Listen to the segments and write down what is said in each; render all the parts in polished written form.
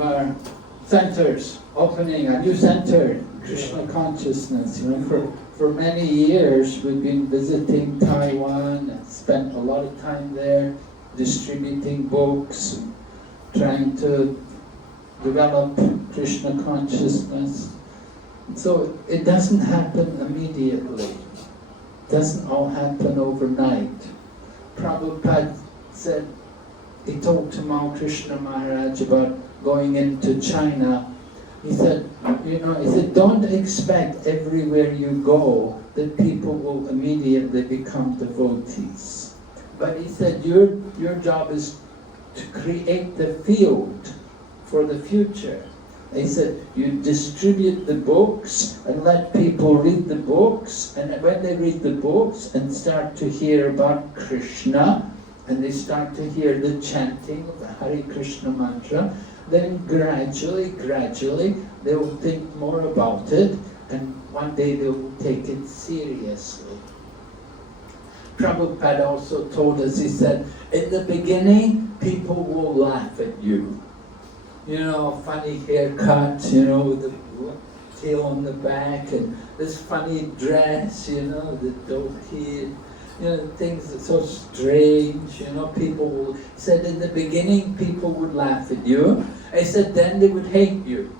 Our centers, opening a new center, Krishna consciousness. For many years we've been visiting Taiwan and spent a lot of time there distributing books, trying to develop Krishna consciousness. So it doesn't happen immediately. It doesn't all happen overnight. Prabhupada said, he told Tamal Krishna Maharaj about going into China. He said, don't expect everywhere you go that people will immediately become devotees. But he said, your job is to create the field for the future. He said, you distribute the books and let people read the books, and when they read the books and start to hear about Krishna, and they start to hear the chanting of the Hare Krishna mantra, then gradually, they will think more about it, and one day they will take it seriously. Prabhupada also told us, he said, in the beginning, people will laugh at you. Funny haircut, with the tail on the back, and this funny dress, the dhoti, things that are so strange, people will, said in the beginning people would laugh at you. I said then they would hate you.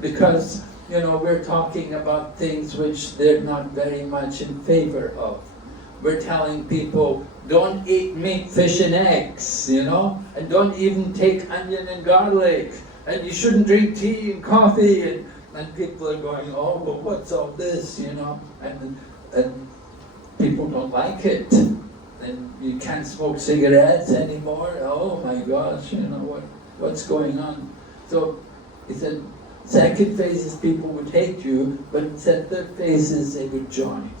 Because, we're talking about things which they're not very much in favor of. We're telling people, don't eat meat, fish and eggs, and don't even take onion and garlic, and you shouldn't drink tea and coffee, and people are going, oh, but what's all this, and people don't like it, and you can't smoke cigarettes anymore. Oh my gosh, what's going on? So he said, second phase is people would hate you, but he said third phase is they would join.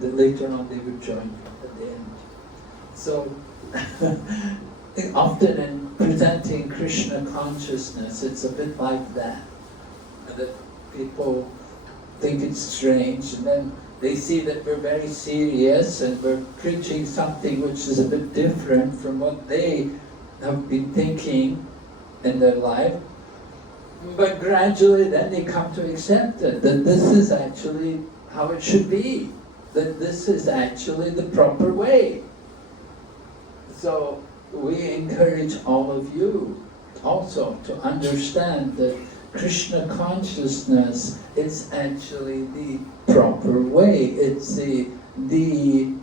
That later on they would join at the end. So often in presenting Krishna consciousness, it's a bit like that people think it's strange, and then they see that we're very serious and we're preaching something which is a bit different from what they have been thinking in their life. But gradually then they come to accept it, that this is actually how it should be, that this is actually the proper way. So we encourage all of you also to understand that Krishna consciousness is actually the proper way. It's the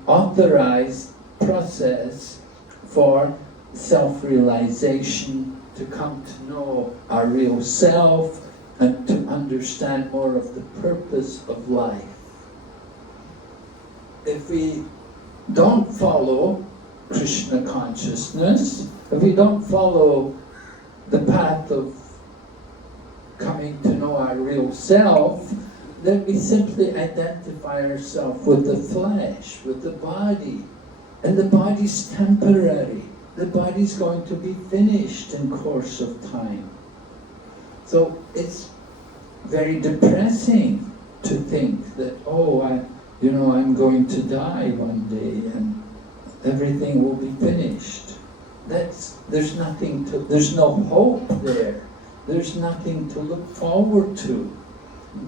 authorized process for self-realization, to come to know our real self and to understand more of the purpose of life. If we don't follow Krishna consciousness, if we don't follow the path of coming to know our real self, then we simply identify ourselves with the flesh, with the body. And the body's temporary. The body's going to be finished in course of time. So it's very depressing to think that, I'm going to die one day and everything will be finished. There's no hope there. There's nothing to look forward to.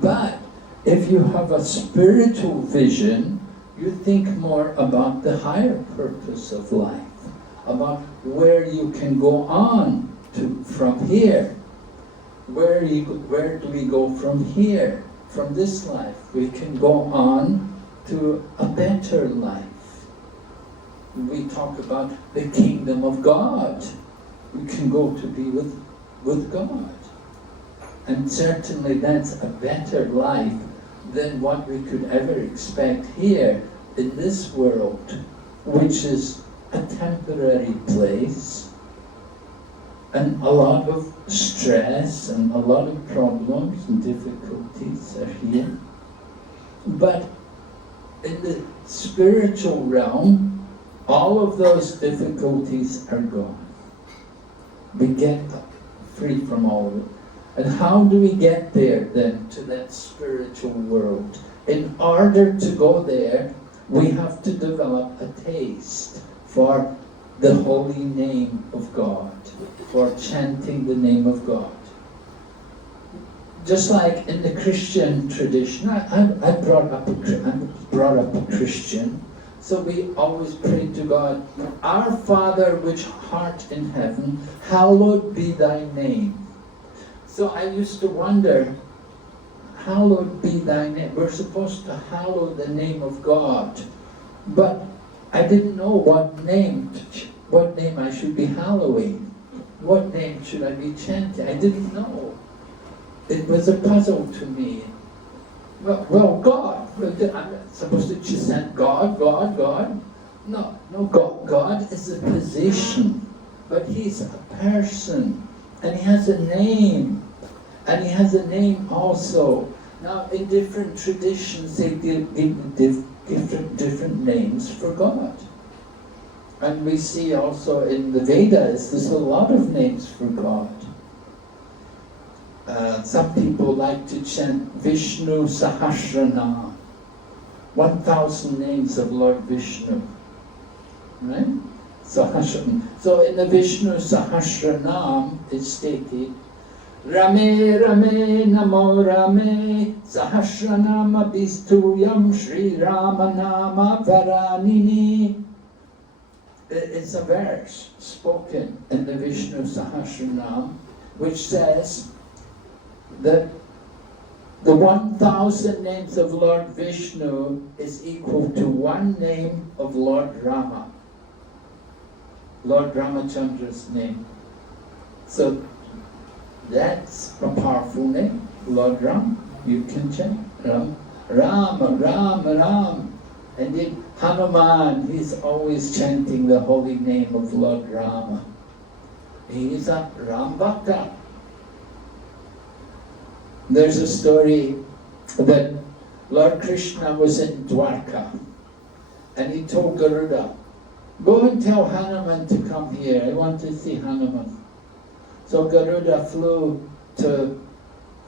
But if you have a spiritual vision, you think more about the higher purpose of life, about where you can go on to from here. Where do we go from here? From this life, we can go on to a better life. We talk about the kingdom of God. We can go to be with God. And certainly that's a better life than what we could ever expect here in this world, which is a temporary place, and a lot of stress and a lot of problems and difficulties are here. But in the spiritual realm, all of those difficulties are gone. We get free from all of it. And how do we get there then to that spiritual world? In order to go there, we have to develop a taste for the holy name of God, or chanting the name of God. Just like in the Christian tradition, I'm brought up a Christian, so we always pray to God, "Our Father which art in heaven, hallowed be thy name." So I used to wonder, hallowed be thy name. We're supposed to hallow the name of God, but I didn't know what name I should be hallowing. What name should I be chanting? I didn't know. It was a puzzle to me. Well, God. I'm supposed to just chant God. No, God is a position, but He's a person, and He has a name, and He has a name also. Now, in different traditions, they give different names for God. And we see also in the Vedas, there's a lot of names for God. Some people like to chant Vishnu Sahasranam, 1,000 names of Lord Vishnu, right? Sahasranam. So in the Vishnu Sahasranam, it's stated, Rame Rame Namo Rame Sahasranama Bistuyam Sri Ramanama Varanini. It's a verse spoken in the Vishnu Sahasranam, which says that the 1,000 names of Lord Vishnu is equal to one name of Lord Rama, Lord Ramachandra's name. So that's a powerful name, Lord Ram. You can chant Ram, Ram. And then Hanuman, he's always chanting the holy name of Lord Rama. He is a Ram Bhakta. There's a story that Lord Krishna was in Dwarka, and he told Garuda, "Go and tell Hanuman to come here. I want to see Hanuman." So Garuda flew to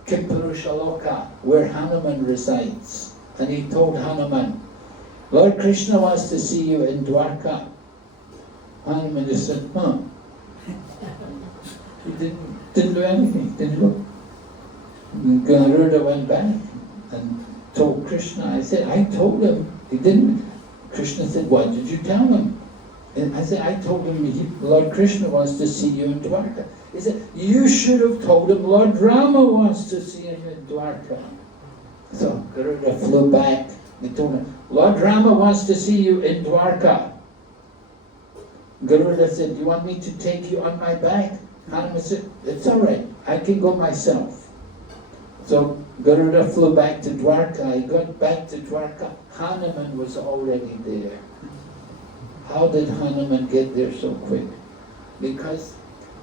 Kimpurushaloka, where Hanuman resides, and he told Hanuman, "Lord Krishna wants to see you in Dwarka." Hanuman just said, "Huh." He didn't do anything, didn't look. Garuda went back and told Krishna. I said, "I told him." He didn't. Krishna said, "What did you tell him?" And I said, "I told him Lord Krishna wants to see you in Dwarka." He said, "You should have told him Lord Rama wants to see you in Dwarka." So Garuda flew back. He told him, "Lord Rama wants to see you in Dwarka." Garuda said, "Do you want me to take you on my back?" Hanuman said, "It's all right. I can go myself." So Garuda flew back to Dwarka. He got back to Dwarka. Hanuman was already there. How did Hanuman get there so quick? Because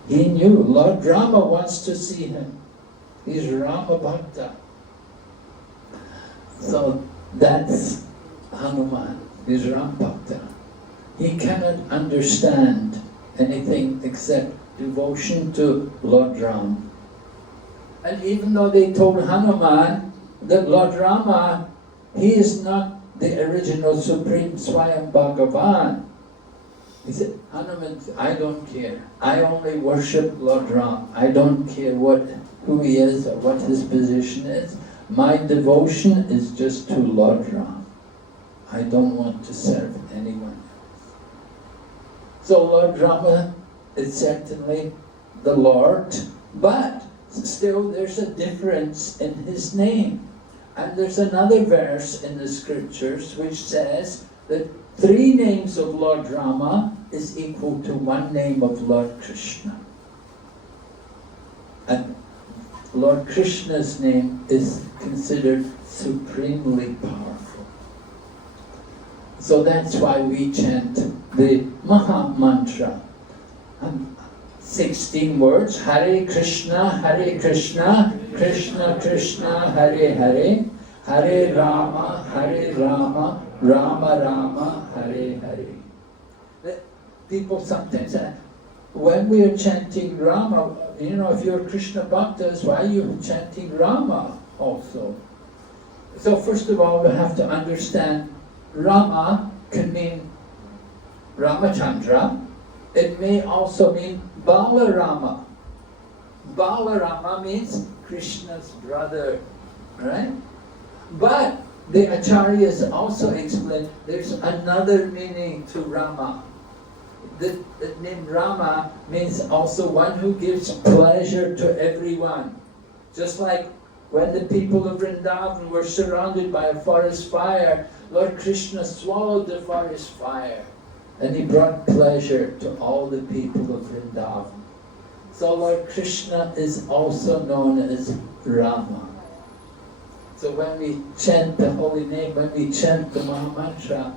he knew Lord Rama wants to see him. He's Rama Bhakta. So that's Hanuman. He's Ram Bhakta. He cannot understand anything except devotion to Lord Ram. And even though they told Hanuman that Lord Rama, he is not the original Supreme Swayam Bhagavan. He said, "Hanuman, I don't care. I only worship Lord Ram. I don't care who he is or what his position is. My devotion is just to Lord Ram. I don't want to serve anyone else." So Lord Rama is certainly the Lord, but still there's a difference in his name. And there's another verse in the scriptures which says that 3 names of Lord Rama is equal to 1 name of Lord Krishna. And Lord Krishna's name is considered supremely powerful. So that's why we chant the Maha Mantra. 16 words, Hare Krishna, Krishna Krishna, Hare Hare, Hare Rama, Rama Rama, Hare Hare. People sometimes say, when we are chanting Rama, if you're Krishna Bhaktas, why are you chanting Rama also? So first of all, we have to understand Rama can mean Ramachandra, It may also mean Balarama. Balarama means Krishna's brother, right? But the Acharyas also explain there's another meaning to Rama. The name Rama means also one who gives pleasure to everyone. Just like when the people of Vrindavan were surrounded by a forest fire, Lord Krishna swallowed the forest fire and he brought pleasure to all the people of Vrindavan. So Lord Krishna is also known as Rama. So when we chant the holy name, when we chant the Mahamantra,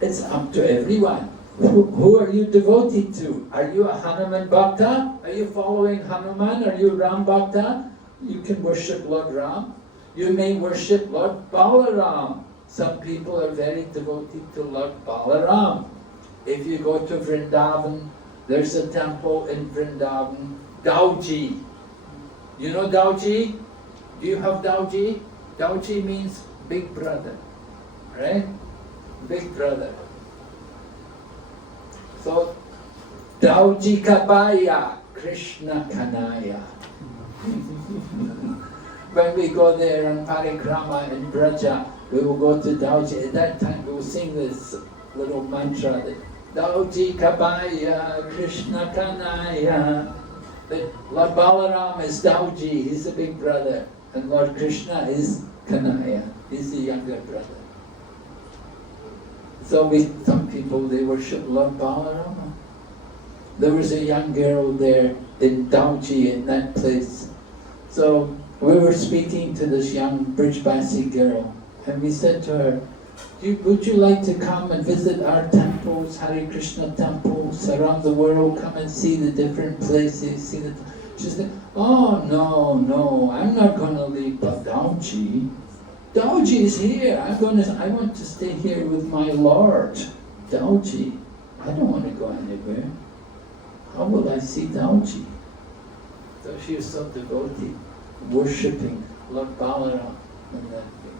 it's up to everyone. Who are you devoted to? Are you a Hanuman Bhakta? Are you following Hanuman? Are you Ram Bhakta? You can worship Lord Ram. You may worship Lord Balaram. Some people are very devoted to Lord Balaram. If you go to Vrindavan, there's a temple in Vrindavan, Dauji. You know Dauji? Do you have Dauji? Dauji means big brother, right? Big brother. So, Dauji Kabaya, Krishna Kanaya. When we go there on Parikrama in Braja, we will go to Dauji. At that time we will sing this little mantra, that Dauji Kabaya, Krishna Kanaya. But Lord Balaram is Dauji, he's the big brother. And Lord Krishna is Kanaya, he's the younger brother. So some people, they worship Lord Balarama. There was a young girl there in Dauji, in that place. So we were speaking to this young Brijbasi girl, and we said to her, would you like to come and visit our temples, Hare Krishna temples around the world, come and see the different places, She said, oh no, I'm not going to leave Dauji. Dauji is here. I want to stay here with my Lord. Dauji. I don't want to go anywhere. How will I see Dauji? So she was so devoted, worshipping Lord Balaram and that thing.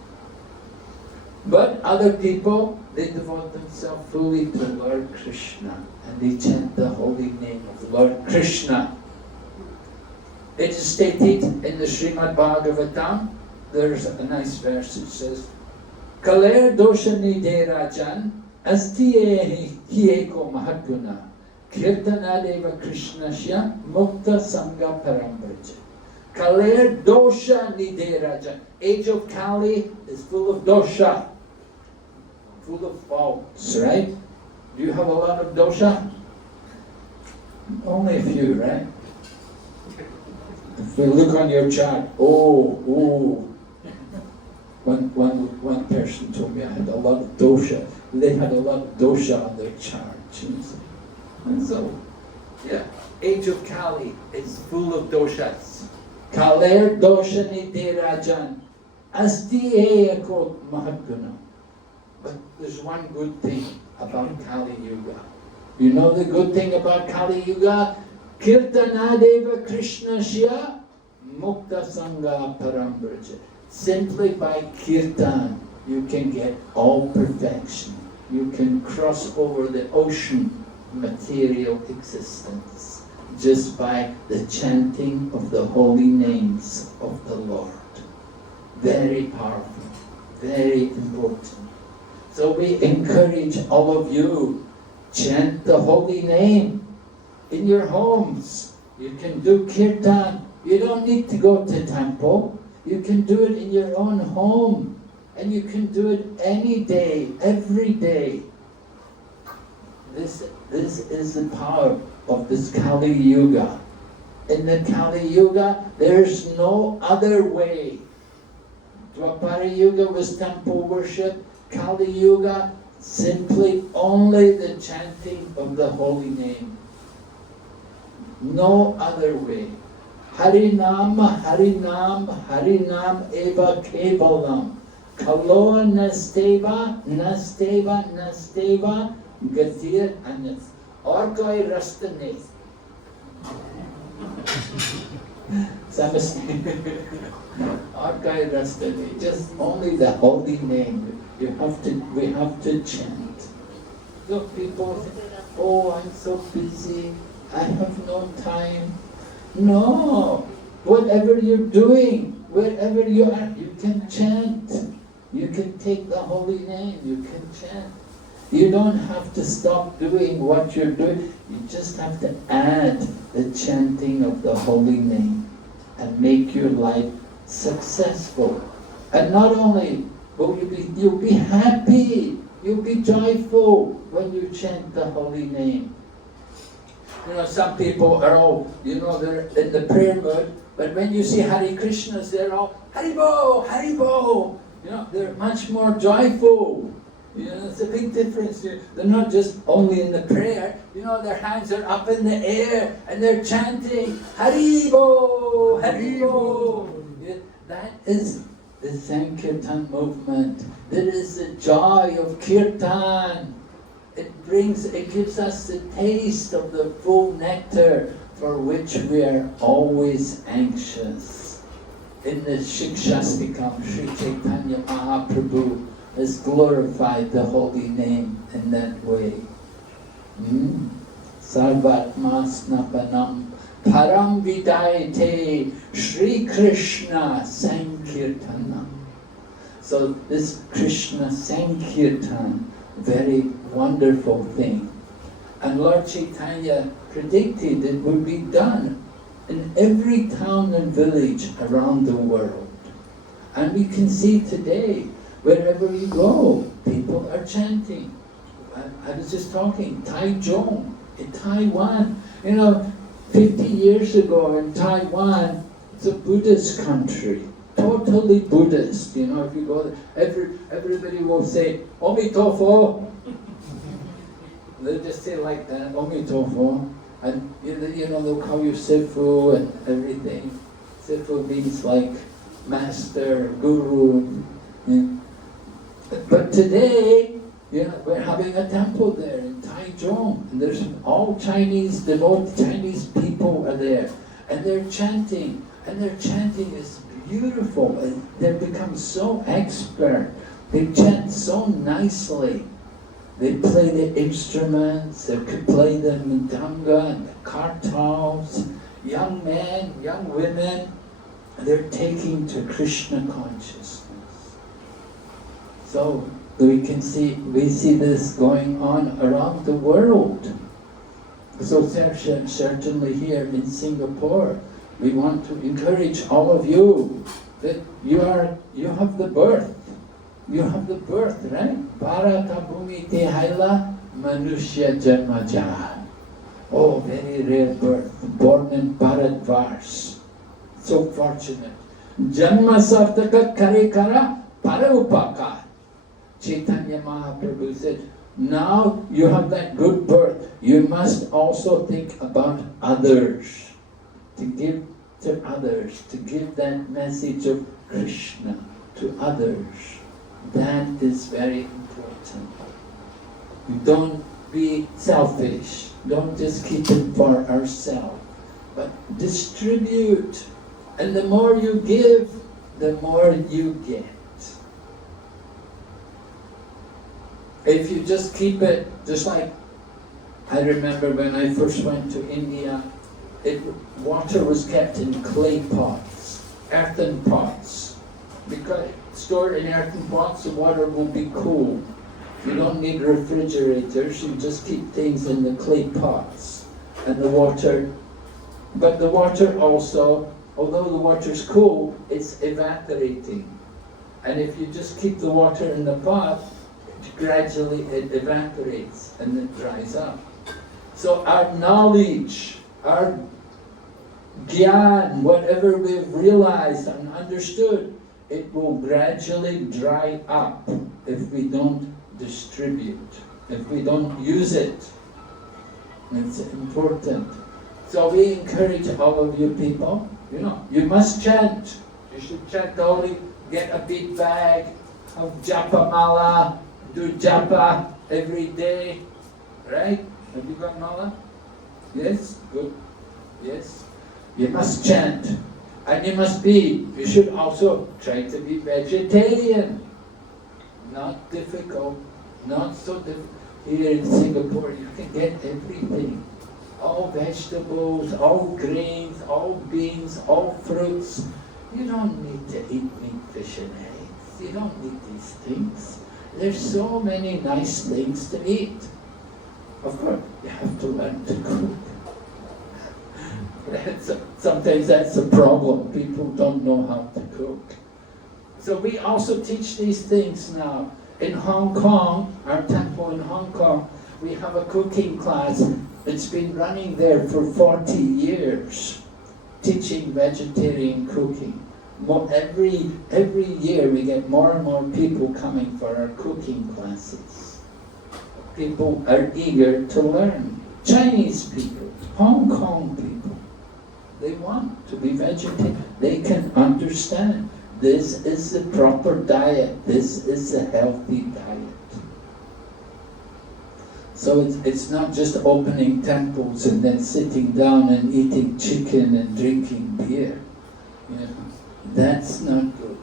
But other people, they devote themselves fully to Lord Krishna and they chant the holy name of Lord Krishna. It is stated in the Srimad Bhagavatam, there's a nice verse, it says, Kaler doshani de rajan astiye hieko mahaguna kirtana deva krishnasya mukta sangha parambraja. Kaler dosha nide rajan. Age of Kali is full of dosha, full of faults, right? Do you have a lot of dosha? Only a few, right? If you look on your chart, One person told me I had a lot of dosha. They had a lot of dosha on their chart. And so, yeah, age of Kali is full of doshas. Kaler doshani de rajan asti ekot mahaguna. But there's one good thing about Kali Yuga. You know the good thing about Kali Yuga? Kirtanadeva Krishnasya Mukta Sangha Parambraja. Simply by kirtan, you can get all perfection. You can cross over the ocean of material existence just by the chanting of the holy names of the Lord. Very powerful, very important. So we encourage all of you, chant the holy name in your homes. You can do kirtan. You don't need to go to temple. You can do it in your own home. And you can do it any day, every day. This is the power of this Kali Yuga. In the Kali Yuga, there's no other way. Dwapara Yuga was temple worship. Kali Yuga, simply only the chanting of the holy name. No other way. Harinam, Harinam, Harinam eva kevalam. Kaloa nasteva, nasteva, nasteva, gatir anas. Or koi rasta nahi. Or koi rasta nahi. Just only the holy name. We have to chant. So people say, oh, I'm so busy, I have no time. No, whatever you're doing, wherever you are, you can chant. You can take the holy name, you can chant. You don't have to stop doing what you're doing. You just have to add the chanting of the holy name and make your life successful. And not only will you'll be happy, you'll be joyful when you chant the holy name. You know, some people are all, they're in the prayer mood, but when you see Hare Krishnas, they're all, Haribo, Haribo. They're much more joyful. It's a big difference. They're not just only in the prayer. Their hands are up in the air and they're chanting, Haribo, Haribo. That is the Sankirtan movement. That is the joy of Kirtan. It gives us the taste of the full nectar for which we are always anxious. In the Shikshastikam, Sri Chaitanya Mahaprabhu has glorified the holy name in that way. Sarvatma snapanam param vidayate Sri Krishna Sankirtanam. So this Krishna Sankirtan, very wonderful thing. And Lord Chaitanya predicted it would be done in every town and village around the world. And we can see today, wherever you go, people are chanting. I was just talking, Taichung in Taiwan. 50 years ago in Taiwan, it's a Buddhist country, totally Buddhist. If you go there, everybody will say, Omitofo. They'll just say like that, Omitofo. And they'll call you Sifu and everything. Sifu means like master, guru. But today, we're having a temple there in Taichung, and there's all Chinese Chinese people are there, and they're chanting, and their chanting is beautiful. And they've become so expert. They chant so nicely. They play the instruments. They could play the mridanga and the kartals. Young men, young women, they're taking to Krishna consciousness. So we see this going on around the world. So certainly here in Singapore, we want to encourage all of you that you have the birth. You have the birth, right? Bharata Bhumi Te Haila Manushya Janmaja. Oh, very rare birth, born in Bharatvarsh. So fortunate. Janma Sartaka Kare Kara Paraupaka. Chaitanya Mahaprabhu said, now you have that good birth, you must also think about others, to give to others, to give that message of Krishna to others. That is very important. Don't be selfish, don't just keep it for ourselves, but distribute. And the more you give, the more you get. If you just keep it, just like I remember when I first went to India, water was kept in clay pots, earthen pots. Because stored in earthen pots, the water will be cool. You don't need refrigerators, you just keep things in the clay pots. And the water, but the water also, although the water's cool, it's evaporating. And if you just keep the water in the pot, gradually it evaporates and it dries up. So our knowledge, our gyan, whatever we've realized and understood, it will gradually dry up if we don't distribute, if we don't use it. It's important. So we encourage all of you people, you must chant. You should chant only, get a bead bag, have japa mala, do japa every day, right? Have you got mala? Yes? Good. Yes? You must chant. And you should also try to be vegetarian. Not difficult, not so difficult. Here in Singapore, you can get everything. All vegetables, all grains, all beans, all fruits. You don't need to eat meat, fish and eggs. You don't need these things. There's so many nice things to eat. Of course, you have to learn to cook. Sometimes that's a problem. People don't know how to cook. So we also teach these things now. In Hong Kong, our temple in Hong Kong, we have a cooking class. It's been running there for 40 years, teaching vegetarian cooking. Every year we get more and more people coming for our cooking classes. People are eager to learn. Chinese people, Hong Kong people, they want to be vegetarian. They can understand this is the proper diet. This is a healthy diet. So it's not just opening temples and then sitting down and eating chicken and drinking beer. You know, that's not good.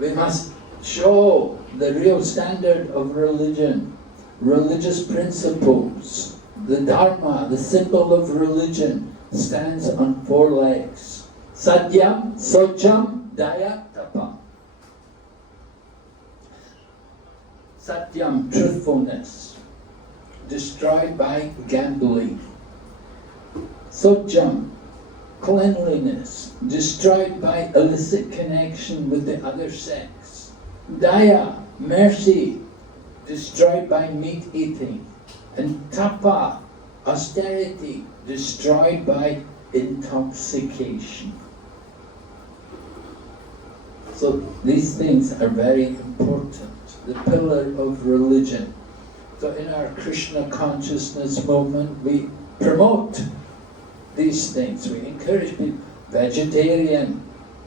We must show the real standard of religion, religious principles. The Dharma, the symbol of religion, stands on 4 legs. Satyam, Socham, Daya, Tapam. Satyam, truthfulness, destroyed by gambling. Socham, cleanliness, destroyed by illicit connection with the other sex. Daya, mercy, destroyed by meat eating. And tapa, austerity, destroyed by intoxication. So these things are very important. The pillar of religion. So in our Krishna consciousness movement, we promote these things. We encourage people, vegetarian,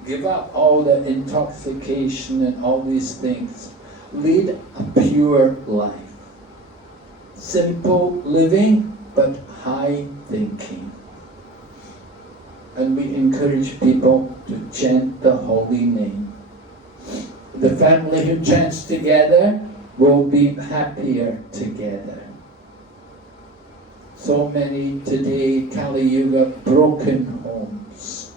give up all the intoxication and all these things. Lead a pure life. Simple living, but high thinking. And we encourage people to chant the holy name. The family who chants together will be happier together. So many today, Kali Yuga, broken homes,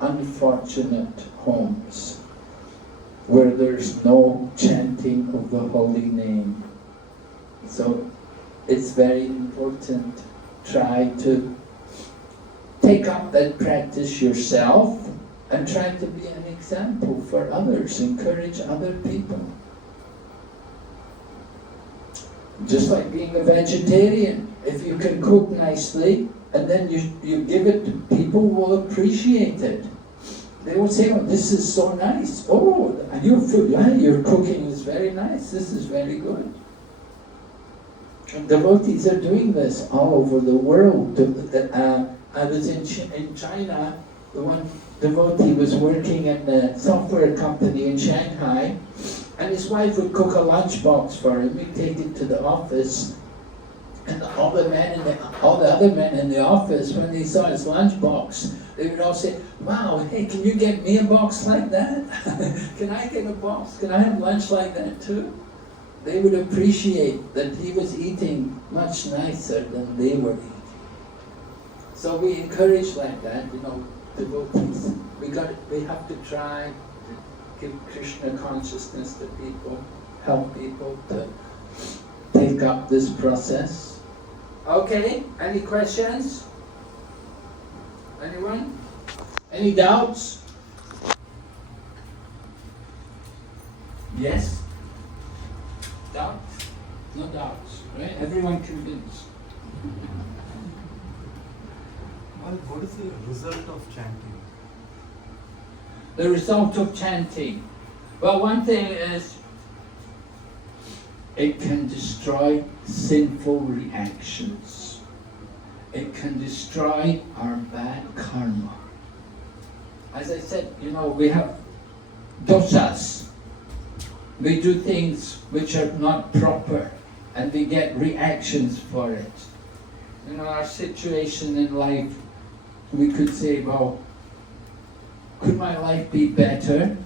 unfortunate homes, where there's no chanting of the holy name. So it's very important. Try to take up that practice yourself and try to be an example for others. Encourage other people. Just like being a vegetarian. If you can cook nicely and then you give it to people who will appreciate it. They will say, oh, this is so nice. Oh, your cooking is very nice. This is very good. And devotees are doing this all over the world. I was in China. The one devotee was working in a software company in Shanghai, and his wife would cook a lunchbox for him. He'd take it to the office, and all the other men in the office, when they saw his lunchbox, they would all say, "Wow, hey, can you get me a box like that? Can I get a box? Can I have lunch like that too?" They would appreciate that he was eating much nicer than they were eating. So we encourage like that, devotees. We have to try to give Krishna consciousness to people, help people to take up this process. Okay, any questions? Anyone? Any doubts? Yes? Doubts? No doubts, right? Everyone convinced. Well, what is the result of chanting? The result of chanting. Well, one thing is it can destroy sinful reactions. It can destroy our bad karma. As I said, we have dosas. We do things which are not proper and we get reactions for it. Our situation in life, we could say, well, could my life be better?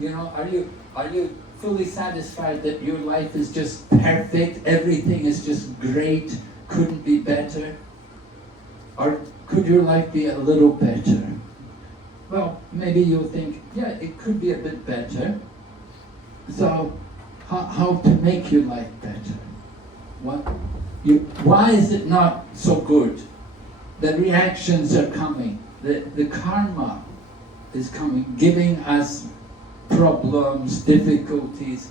Are you fully satisfied that your life is just perfect, everything is just great, couldn't be better? Or could your life be a little better? Well, maybe you'll think, yeah, it could be a bit better. So, how to make your life better? Why is it not so good? The reactions are coming. The karma is coming, giving us problems, difficulties,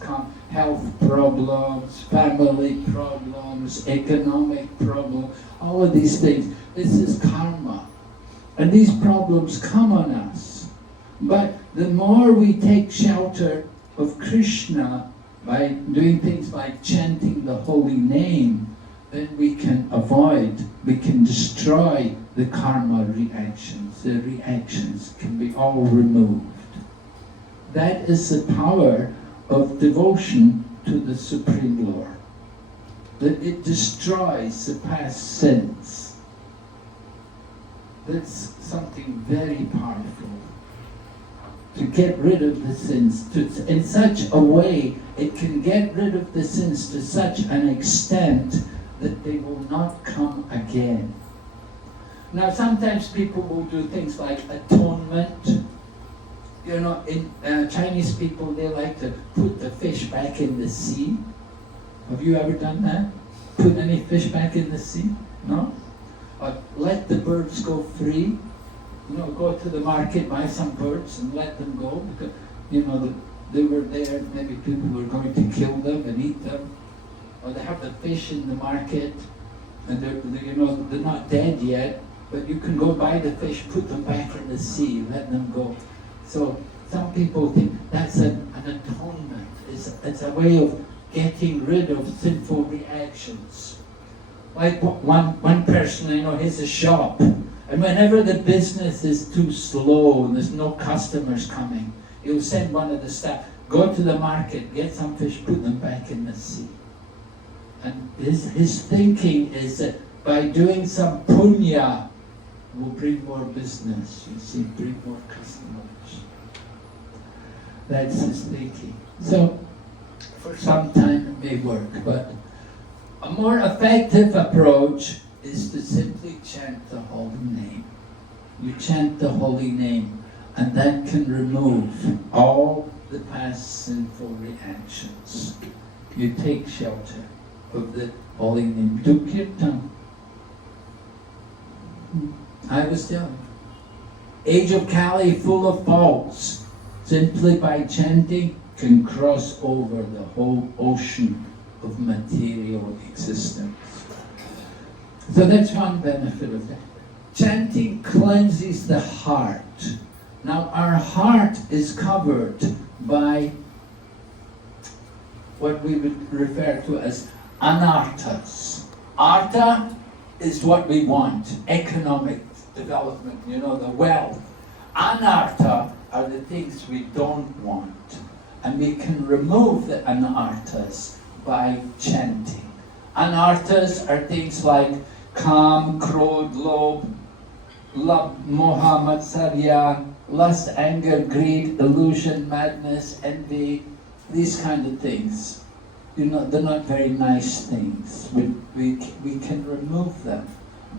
health problems, family problems, economic problems, all of these things. This is karma. And these problems come on us. But the more we take shelter of Krishna by doing things like chanting the holy name, then we can avoid, we can destroy the karma reactions. The reactions can be all removed. That is the power of devotion to the Supreme Lord. That it destroys the past sins. That's something very powerful. To get rid of the sins in such a way, it can get rid of the sins to such an extent that they will not come again. Now sometimes people will do things like atonement. You know, in Chinese people, they like to put the fish back in the sea. Have you ever done that? Put any fish back in the sea? No? Or let the birds go free. You know, go to the market, buy some birds and let them go. Because, you know, they were there, maybe people were going to kill them and eat them. Or they have the fish in the market and they're not dead yet, but you can go buy the fish, put them back in the sea, let them go. So some people think that's an atonement. It's a way of getting rid of sinful reactions. Like one person I know, he has a shop, and whenever the business is too slow and there's no customers coming, he'll send one of the staff, go to the market, get some fish, put them back in the sea. And his thinking is that by doing some punya will bring more business, you see, bring more customers. That's his thinking. So, for some time it may work, but a more effective approach is to simply chant the holy name. You chant the holy name, and that can remove all the past sinful reactions. You take shelter of the holy name. Do kirtan. I was telling you, age of Kali full of faults. Simply by chanting can cross over the whole ocean of material existence. So that's one benefit of that. Chanting cleanses the heart. Now our heart is covered by what we would refer to as anarthas. Artha is what we want, economic development, you know, the wealth. Anartha are the things we don't want. And we can remove the anarthas by chanting. Anarthas are things like kam, krodh, lobh, love, moha, matsarya, lust, anger, greed, illusion, madness, envy, these kind of things. You know, they're not very nice things. We can remove them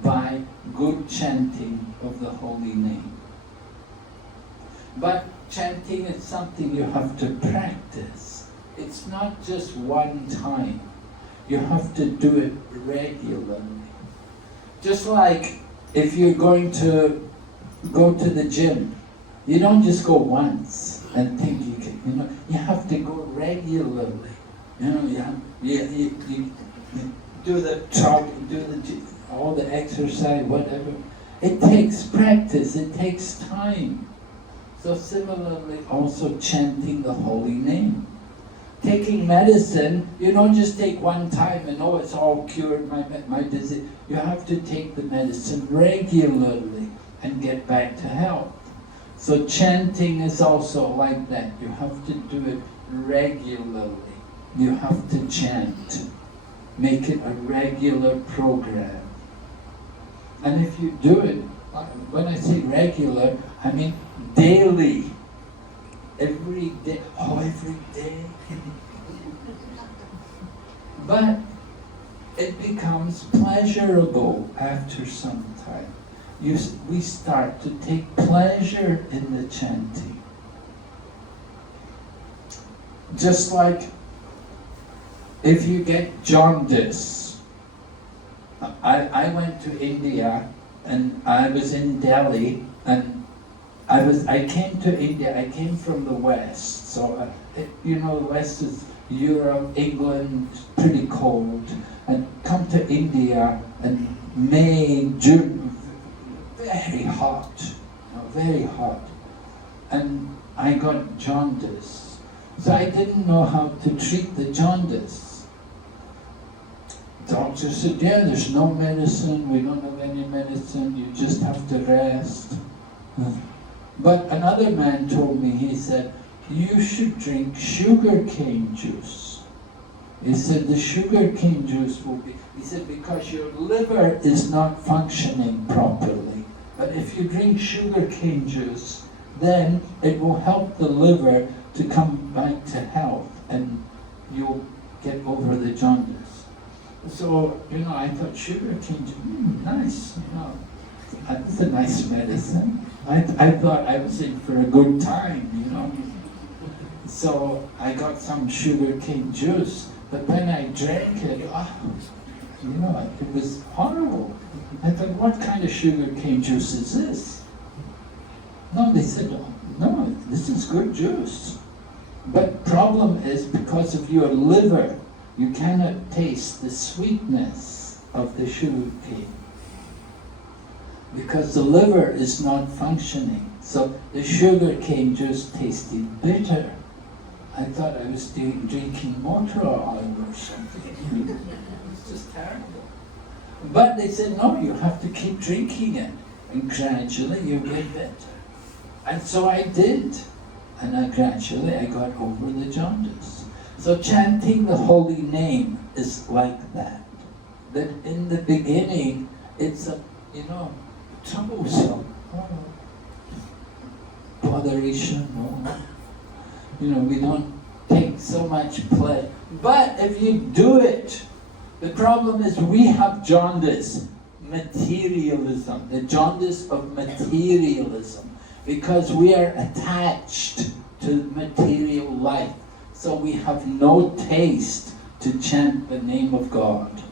by good chanting of the holy name. But chanting is something you have to practice. It's not just one time. You have to do it regularly. Just like if you're going to go to the gym, you don't just go once and think you can, you know, you have to go regularly. You know, you do the talk, all the exercise, whatever. It takes practice, it takes time. So similarly, also chanting the holy name. Taking medicine, you don't just take one time and oh, it's all cured, my disease. You have to take the medicine regularly and get back to health. So chanting is also like that. You have to do it regularly. You have to chant. Make it a regular program. And if you do it, when I say regular, I mean daily. every day. Oh, every day. But it becomes pleasurable after some time. We start to take pleasure in the chanting. Just like if you get jaundice. I went to India and I was in Delhi and I came to India, I came from the West. So, the West is Europe, England, pretty cold. And come to India and May, June, very hot, very hot. And I got jaundice. So I didn't know how to treat the jaundice. Doctor said, yeah, there's no medicine, we don't have any medicine, you just have to rest. But another man told me, he said, you should drink sugarcane juice. He said, the sugarcane juice will be, he said, because your liver is not functioning properly. But if you drink sugarcane juice, then it will help the liver to come back to health and you'll get over the jaundice. So, I thought sugarcane juice, nice, that's a nice medicine. I thought I was in for a good time, So I got some sugarcane juice, but when I drank it, it was horrible. I thought, what kind of sugarcane juice is this? No, they said, no, this is good juice. But problem is, because of your liver, you cannot taste the sweetness of the sugarcane. Because the liver is not functioning. So the sugarcane juice tasted bitter. I thought I was drinking motor oil or something. It's just terrible. But they said, no, you have to keep drinking it. And gradually you get better. And so I did. And gradually I got over the jaundice. So chanting the holy name is like that. That in the beginning, it's troublesome. Botheration. We don't take so much pleasure. But if you do it, the problem is we have jaundice, materialism, the jaundice of materialism, because we are attached to material life. So we have no taste to chant the name of God.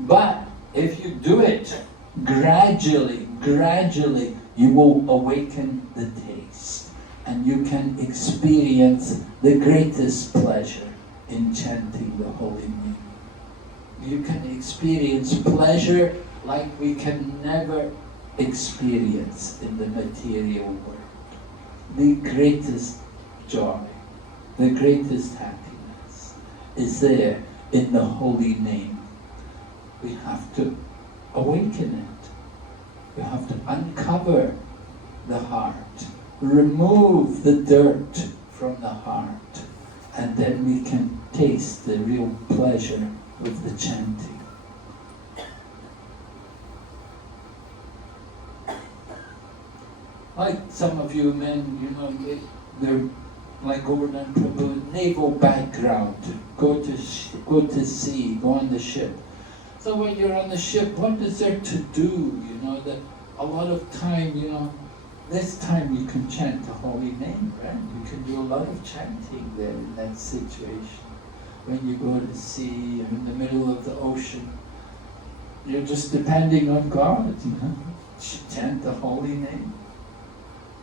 But if you do it gradually, you will awaken the taste. And you can experience the greatest pleasure in chanting the holy name. You can experience pleasure like we can never experience in the material world. The greatest joy, the greatest happiness is there in the holy name. We have to awaken it. We have to uncover the heart, remove the dirt from the heart, and then we can taste the real pleasure of the chanting. Like some of you men, they're like Govardhan Prabhu, naval background, go to sea, go on the ship. So when you're on the ship, what is there to do? That a lot of time, this time you can chant the holy name, right? You can do a lot of chanting there in that situation. When you go to sea, or in the middle of the ocean, you're just depending on God, chant the holy name.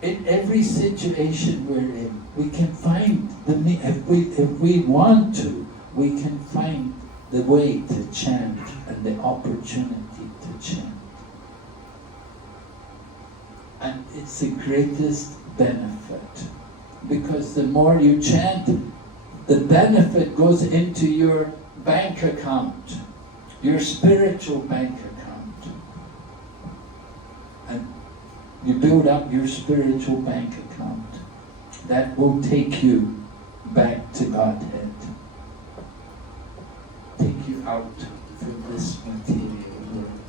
In every situation we're in, we can find if we want to, we can find the way to chant and the opportunity to chant. And it's the greatest benefit, because the more you chant, the benefit goes into your bank account, your spiritual bank account. And you build up your spiritual bank account. That will take you back to Godhead. Take you out from this material world.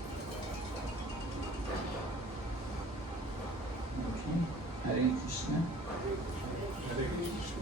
Okay? Hare Krishna. Hare Krishna.